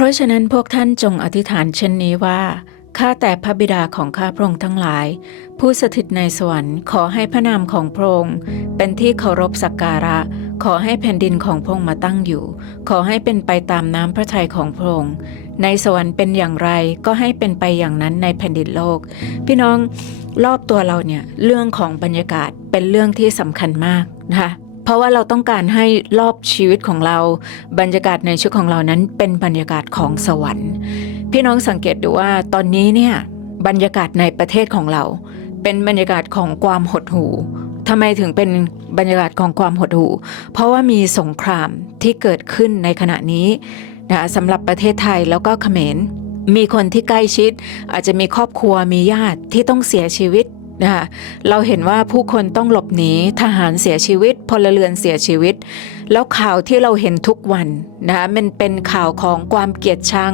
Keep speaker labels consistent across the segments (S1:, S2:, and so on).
S1: ราะฉะนั้นพวกท่านจงอธิษฐานเช่นนี้ว่าข้าแต่พระบิดาของข้าพระองค์ทั้งหลาย ผู้สถิตในสวรรค์ขอให้พระนามของพระองค์เป็นที่เคารพสักการะ ขอให้แผ่นดินของพระองค์มาตั้งอยู่ ขอให้เป็นไปตามน้ำพระทัยของพระองค์ในสวรรค์เป็นอย่างไรก็ให้เป็นไปอย่างนั้นในแผ่นดินโลก พี่น้องรอบตัวเราเนี่ยเรื่องของบรรยากาศเป็นเรื่องที่สำคัญมากนะคะ ราะว่าเราต้องการให้รอบชีวิตของเรา บรรยากาศในชีวิตของเรานั้นเป็นบรรยากาศของสวรรค์ พี่น้องสังเกตดูว่าตอนนี้เนี่ยบรรยากาศในประเทศของเรา เป็นบรรยากาศของความหดหู่ทำไมถึงเป็นบรรยากาศของความหดหู่ เพราะว่ามีสงครามที่เกิดขึ้นในขณะนี้นะสำหรับประเทศไทยแล้วก็เขมรมีคนที่ใกล้ชิด อาจจะมีครอบครัวมีญาติที่ต้องเสียชีวิต นะคะเราเห็นว่าผู้คนต้องหลบหนีทหารเสียชีวิต พลเรือนเสียชีวิต แล้วข่าวที่เราเห็นทุกวันนะคะมันเป็นข่าวของความเกลียดชัง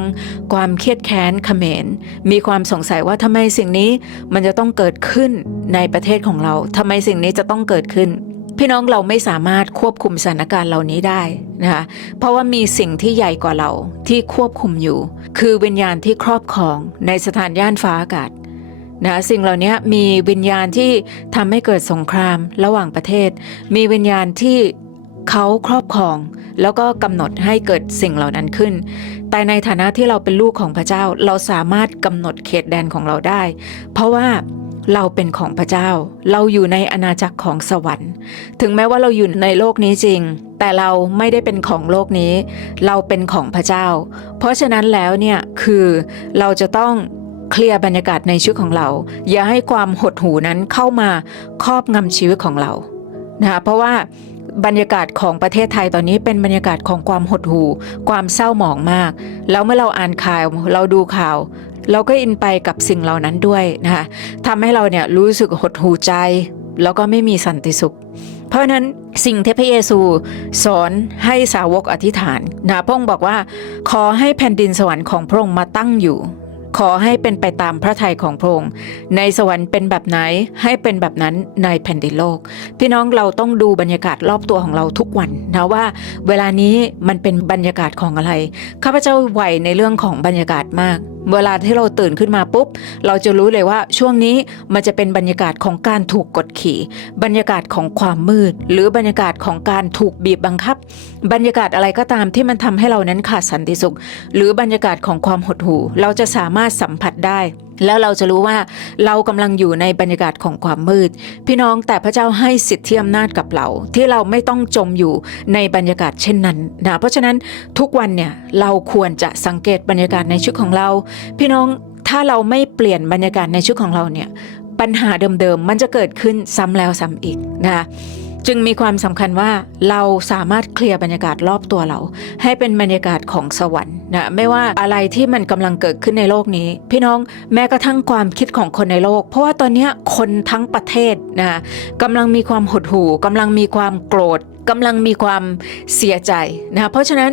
S1: ความเครียดแค้นเขมร มีความสงสัยว่าทำไมสิ่งนี้มันจะต้องเกิดขึ้นในประเทศของเราทำไมสิ่งนี้จะต้องเกิดขึ้นพี่น้องเราไม่สามารถควบคุมสถานการณ์เหล่านี้ได้นะคะเพราะว่ามีสิ่งที่ใหญ่กว่าเราที่ควบคุมอยู่ คือวิญญาณที่ครอบครองในสถานย่านฟ้าอากาศ นะสิ่งเหล่านี้มีวิญญาณที่ทำให้เกิดสงครามระหว่างประเทศ มีวิญญาณที่เขาครอบครอง แล้วก็กำหนดให้เกิดสิ่งเหล่านั้นขึ้น แต่ในฐานะที่เราเป็นลูกของพระเจ้า เราสามารถกำหนดเขตแดนของเราได้ เพราะว่าเราเป็นของพระเจ้า เราอยู่ในอาณาจักรของสวรรค์ ถึงแม้ว่าเราอยู่ในโลกนี้จริง แต่เราไม่ได้เป็นของโลกนี้ เราเป็นของพระเจ้า เพราะฉะนั้นแล้วเนี่ยคือเราจะต้อง เคลียร์บรรยากาศในชีวิตของเรา อย่าให้ความหดหูนั้นเข้ามาครอบงำชีวิตของเรานะคะเพราะว่าบรรยากาศของประเทศไทยตอนนี้เป็นบรรยากาศของความหดหู่ ความเศร้าหมองมาก แล้วเมื่อเราอ่านข่าวเราดูข่าว เราก็อินไปกับสิ่งเหล่านั้นด้วยนะคะทำให้เราเนี่ยรู้สึกหดหูใจ แล้วก็ไม่มีสันติสุข เพราะฉะนั้นสิ่งที่พระเยซูสอนให้สาวกอธิษฐานนะพระองค์บอกว่า ขอให้แผ่นดินสวรรค์ของพระองค์มาตั้งอยู่ ขอให้เป็นไปตามพระทัยของพระองค์ในสวรรค์เป็นแบบไหนให้เป็นแบบนั้นในแผ่นดินโลก พี่น้องเราต้องดูบรรยากาศรอบตัวของเราทุกวันนะว่า เวลานี้มันเป็นบรรยากาศของอะไรข้าพเจ้าไหวในเรื่องของบรรยากาศมาก เวลาที่เราตื่นขึ้นมาปุ๊บ เราจะรู้เลยว่าช่วงนี้มันจะเป็นบรรยากาศของการถูกกดขี่ บรรยากาศของความมืด หรือบรรยากาศของการถูกบีบบังคับ บรรยากาศอะไรก็ตามที่มันทำให้เรานั้นขาดสันติสุข หรือบรรยากาศของความหดหู่ เราจะสามารถสัมผัสได้ แล้วเราจะรู้ว่าเรากำลังอยู่ในบรรยากาศของความมืด พี่น้องแต่พระเจ้าให้สิทธิอำนาจกับเรา ที่เราไม่ต้องจมอยู่ในบรรยากาศเช่นนั้นนะเพราะฉะนั้นทุกวันเนี่ยเราควรจะสังเกตบรรยากาศในชีวิตของเรา พี่น้องถ้าเราไม่เปลี่ยนบรรยากาศในชีวิตของเราเนี่ยปัญหาเดิมๆมันจะเกิดขึ้นซ้ำแล้วซ้ำอีกนะคะ จึงมีความสำคัญว่าเราสามารถเคลียร์บรรยากาศรอบตัวเรา ให้เป็นบรรยากาศของสวรรค์นะไม่ว่าอะไรที่มันกำลังเกิดขึ้นในโลกนี้ พี่น้องแม้กระทั่งความคิดของคนในโลก เพราะว่าตอนนี้คนทั้งประเทศนะกำลังมีความหดหู่กำลังมีความโกรธกำลังมีความเสียใจนะเพราะฉะนั้น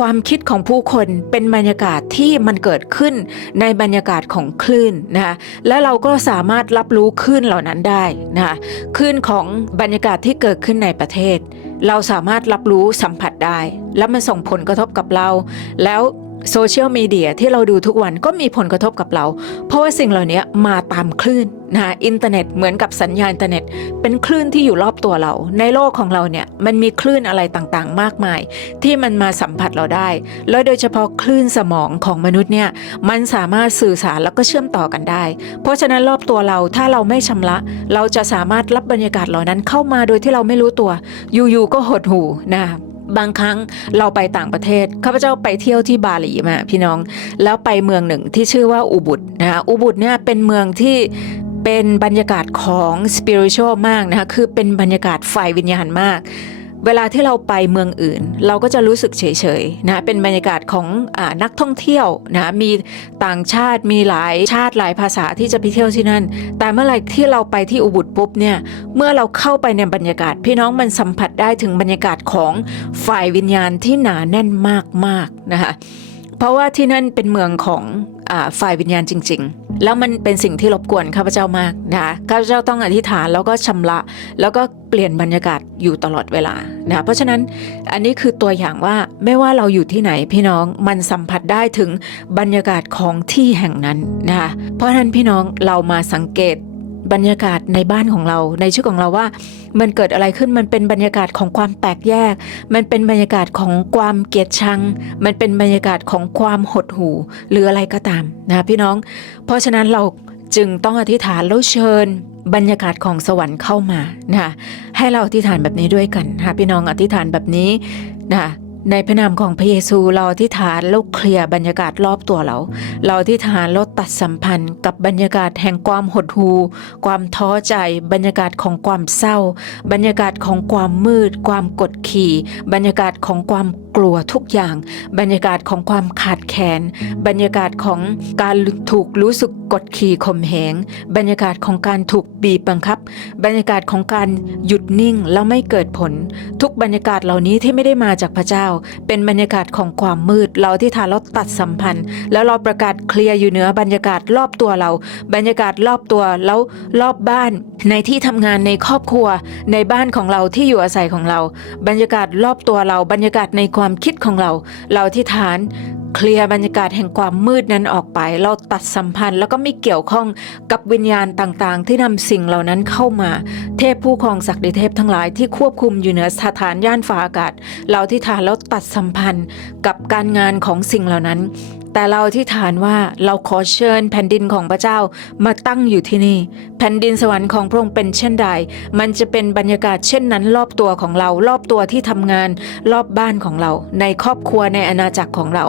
S1: ความคิดของผู้คนเป็นบรรยากาศที่มันเกิดขึ้นในบรรยากาศของคลื่นนะคะและเราก็สามารถรับรู้คลื่นเหล่านั้นได้นะคะคลื่นของบรรยากาศที่เกิดขึ้นในประเทศ เราสามารถรับรู้สัมผัสได้ แล้วมันส่งผลกระทบกับเรา แล้ว โซเชียลมีเดียที่เราดูทุกวันก็มีผลกระทบกับเรา เพราะว่าสิ่งเหล่านี้มาตามคลื่นนะอินเทอร์เน็ตเหมือนกับสัญญาณอินเทอร์เน็ต เป็นคลื่นที่อยู่รอบตัวเรา ในโลกของเราเนี่ยมันมีคลื่นอะไรต่างๆ มากมาย ที่มันมาสัมผัสเราได้ แล้วโดยเฉพาะคลื่นสมองของมนุษย์เนี่ยมันสามารถสื่อสารแล้วก็เชื่อมต่อกันได้ เพราะฉะนั้นรอบตัวเราถ้าเราไม่ชำระ เราจะสามารถรับบรรยากาศเหล่านั้นเข้ามาโดยที่เราไม่รู้ตัว อยู่ๆก็หดหูนะ บางครั้งเราไปต่างประเทศข้าพเจ้าไปเที่ยวที่บาหลีมาพี่น้อง แล้วไปเมืองหนึ่งที่ชื่อว่าอุบุตนะคะอุบุตเนี่ยเป็นเมืองที่เป็นบรรยากาศของสปิริตชัลมากนะคะคือเป็นบรรยากาศฝ่ายวิญญาณมาก เวลาที่เราไปเมืองอื่น เราก็จะรู้สึกเฉยๆนะเป็นบรรยากาศของอนักท่องเที่ยวนะมีต่างชาติมีหลายชาติหลายภาษาที่จะไปเที่ยวที่นั่น แต่เมื่อไหร่ที่เราไปที่อุบุตปุ๊บเนี่ยเมื่อเราเข้าไปในบรรยากาศ พี่น้องมันสัมผัสได้ถึงบรรยากาศของฝ่ายวิญญาณที่หนาแน่นมากๆนะคะเพราะว่าที่นั่นเป็นเมืองของอฝ่ายวิญญาณจริง ๆแล้วมันเป็นสิ่งที่รบกวนข้าพเจ้ามากนะคะข้าพเจ้าต้องอธิษฐานแล้วก็ชำระ แล้วก็เปลี่ยนบรรยากาศอยู่ตลอดเวลา นะเพราะฉะนั้นอันนี้คือตัวอย่างว่าไม่ว่าเราอยู่ที่ไหนพี่น้องมันสัมผัสได้ถึงบรรยากาศของที่แห่งนั้นนะคะเพราะฉะนั้นพี่น้องเรามาสังเกตบรรยากาศในบ้านของเรา ในชีวิตของเราว่า มันเกิดอะไรขึ้นมันเป็นบรรยากาศของความแตกแยก มันเป็นบรรยากาศของความเกลียดชัง มันเป็นบรรยากาศของความหดหู่หรืออะไรก็ตามนะพี่น้อง เพราะฉะนั้นเรา จึงต้องอธิษฐานแล้วเชิญ บรรยากาศของสวรรค์เข้ามานะคะให้เราอธิษฐานแบบนี้ด้วยกันค่ะพี่น้องอธิษฐานแบบนี้นะคะในพระนามของพระเยซูเราอธิษฐานแล้วเคลียร์บรรยากาศรอบตัวเรา เราอธิษฐานแล้วตัดสัมพันธ์ กับบรรยากาศแห่งความหดหู่ความท้อใจ บรรยากาศของความเศร้า บรรยากาศของความมืด ความกดขี่ บรรยากาศของความ กลัวทุกอย่าง บรรยากาศของความขาดแคลนบรรยากาศของการถูกรู้สึกกดขี่ข่มเหงบรรยากาศของการถูกบีบบังคับ บรรยากาศของการหยุดนิ่งแล้วไม่เกิดผล ทุกบรรยากาศเหล่านี้ที่ไม่ได้มาจากพระเจ้า เป็นบรรยากาศของความมืด เราที่ทานเราตัดสัมพันธ์ แล้วเราประกาศเคลียร์อยู่เหนือบรรยากาศรอบตัวเรา บรรยากาศรอบตัวแล้วรอบบ้าน ในที่ทำงานในครอบครัว ในบ้านของเราที่อยู่อาศัยของเรา บรรยากาศรอบตัวเราบรรยากาศในความความคิดของเรา เราที่ฐานเคลียร์บรรยากาศแห่งความมืดนั้นออกไป เราตัดสัมพันธ์ แล้วก็ไม่เกี่ยวข้องกับวิญญาณต่างๆ ที่นำสิ่งเหล่านั้นเข้ามา เทพผู้ครองศักดิเทพทั้งหลายที่ควบคุมอยู่เหนือสถานย่านฟ้าอากาศ เราที่ฐานแล้วตัดสัมพันธ์กับการงานของสิ่งเหล่านั้น แต่เราที่ฐานว่าเราขอเชิญแผ่นดินของพระเจ้ามาตั้งอยู่ที่นี่ แผ่นดินสวรรค์ของพระองค์เป็นเช่นใด มันจะเป็นบรรยากาศเช่นนั้นรอบตัวของเรา รอบตัวที่ทำงาน รอบบ้านของเรา ในครอบครัวในอาณาจักรของเรา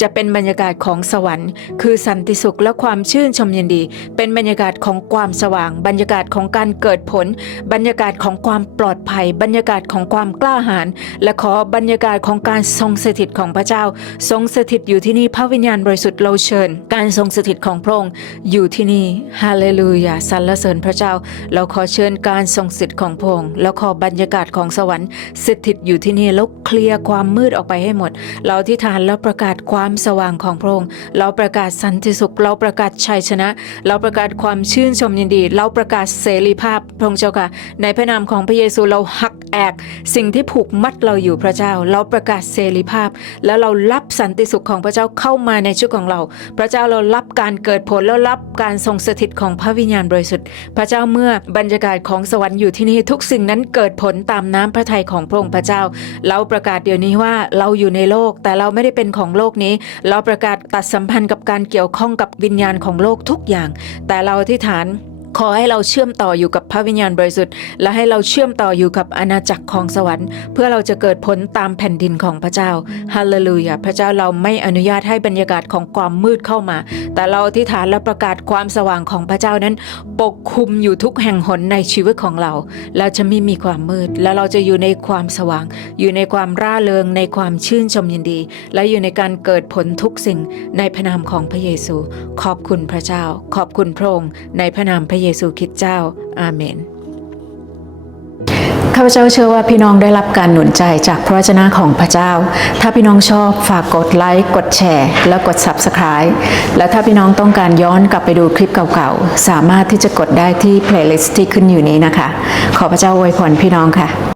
S1: จะเป็นบรรยากาศของสวรรค์ คือสันติสุขและความชื่นชมยินดี เป็นบรรยากาศของความสว่าง บรรยากาศของการเกิดผล บรรยากาศของความปลอดภัย บรรยากาศของความกล้าหาญและขอบรรยากาศของการทรงสถิตของพระเจ้า ทรงสถิตอยู่ที่นี่พระวิญญาณบริสุทธิ์เราเชิญ การทรงสถิตของพระองค์อยู่ที่นี่ฮาเลลูยาสรรเสริญพระเจ้า เราขอเชิญการทรงสถิตของพระองค์แล้วขอบรรยากาศของสวรรค์สถิตอยู่ที่นี่แล้วเคลียร์ความมืดออกไปให้หมด เราที่ฐานแล้วประกาศความสว่างของพระองค์ เราประกาศสันติสุข เราประกาศชัยชนะ เราประกาศความชื่นชมยินดี เราประกาศเสรีภาพพระองค์เจ้าค่ะ ในพระนามของพระเยซูเราหักแอกสิ่งที่ผูกมัดเราอยู่พระเจ้า เราประกาศเสรีภาพ แล้วเรารับสันติสุขของพระเจ้าเข้ามาในชีวิตของเรา พระเจ้าเรารับการเกิดผลแล้วรับการทรงสถิตของพระวิญญาณบริสุทธิ์ พระเจ้าเมื่อบรรยากาศของสวรรค์อยู่ที่นี่ทุกสิ่งนั้นเกิดผลตามน้ำพระทัยของพระองค์พระเจ้า เราประกาศเดี๋ยวนี้ว่าเราอยู่ในโลกแต่เราไม่ได้เป็นของโลกนี้เราประกาศตัดสัมพันธ์กับการเกี่ยวข้องกับวิญญาณของโลกทุกอย่าง แต่เราอธิษฐาน ขอให้เราเชื่อมต่ออยู่กับพระวิญญาณบริสุทธิ์ และให้เราเชื่อมต่ออยู่กับอาณาจักรของสวรรค์ เพื่อเราจะเกิดผลตามแผ่นดินของพระเจ้าฮาเลลูยาพระเจ้าเราไม่อนุญาตให้บรรยากาศของความมืดเข้ามา แต่เราอธิษฐานและประกาศความสว่างของพระเจ้านั้น ปกคลุมอยู่ทุกแห่งหนในชีวิตของเรา เราจะไม่มีความมืด และเราจะอยู่ในความสว่าง อยู่ในความร่าเริงในความชื่นชมยินดี และอยู่ในการเกิดผลทุกสิ่งในพระนามของพระเยซู ขอบคุณพระเจ้า ขอบคุณพระองค์ในพระนามพระเยซูคริสต์เจ้า อาเมนข้าพเจ้าเชื่อว่าพี่น้องได้รับการหนุนใจจากพระวจนะของพระเจ้า ถ้าพี่น้องชอบฝากกดไลค์ กดแชร์ และกด Subscribe และถ้าพี่น้องต้องการย้อนกลับไปดูคลิปเก่าๆ สามารถที่จะกดได้ที่ playlist ที่ขึ้นอยู่นี้นะคะ ขอพระเจ้าอวยพรพี่น้องค่ะ